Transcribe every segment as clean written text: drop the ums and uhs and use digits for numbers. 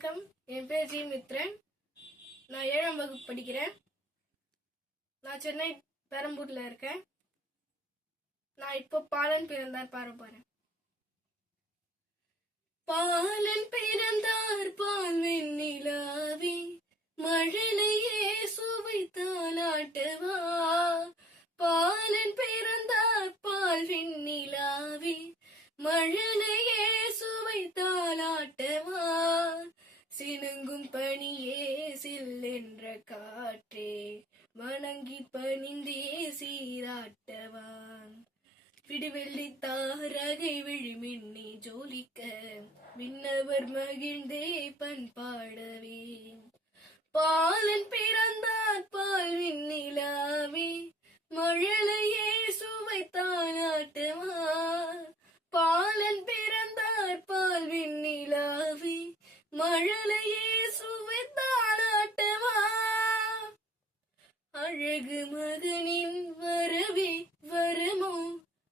வணக்கம். என் பேர் ஜி மித்ரன். நான் 7ஆம் வகுப்பு படிக்கிறேன். நான் சென்னை பெரம்பூர்ல இருக்கேன். நான் இப்போ பாலன் பிறந்தார் பாட போறேன். பாலன் பிறந்தார் பால் வெண்ணிலாவே, மழலையே சுவை தாலாட்டவா. பாலன் பிறந்தார் பால் வெண்ணிலாவே, மழலையே சுவை தாலாட்டவா. சினுங்கும் பனியே சில்லென்ற காற்றே, வணங்கி பணிந்தே சீராட்டவான். விடுவெள்ளி தாரகை விழிமின்னி ஜோலிக்க, விண்ணவர் மகிழ்ந்தே பண்பாடவே. பாலன் பிறந்தார் பால் விண்ணிலாவே, மழலையே சுவை தாலாட்டவா. பாலன் பிறந்தார் பால் விண்ணிலாவே, மழலையே சுவை தாலாட்டவா. அழகு மகனின் வரவே வரமோ,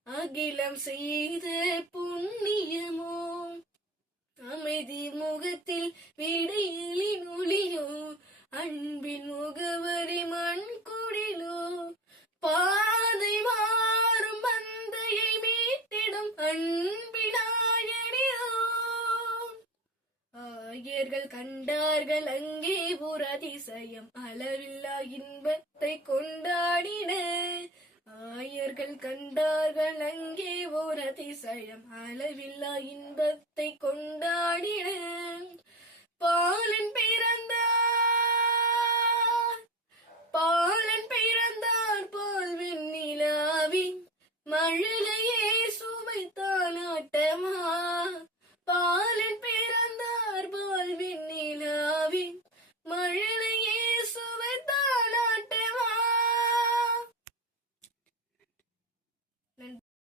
அகிலம் செய்த புண்ணியமோ. அமைதி முகத்தில் விடையிலின் ஒளியோ, அன்பின் முகவரி மண் குடிலோ. பாதை மாறும் பந்தையை மீட்டிடும் அன்பினாயனியோ. ஆயர்கள் கண்டார்கள் அங்கே ஒரு அதிசயம், அளவில்லா இன்பத்தை கொண்டாடின. ஆயர்கள் கண்டார்கள் அங்கே ஓர் அதிசயம், அளவில்லா இன்பத்தை கொண்டாடின.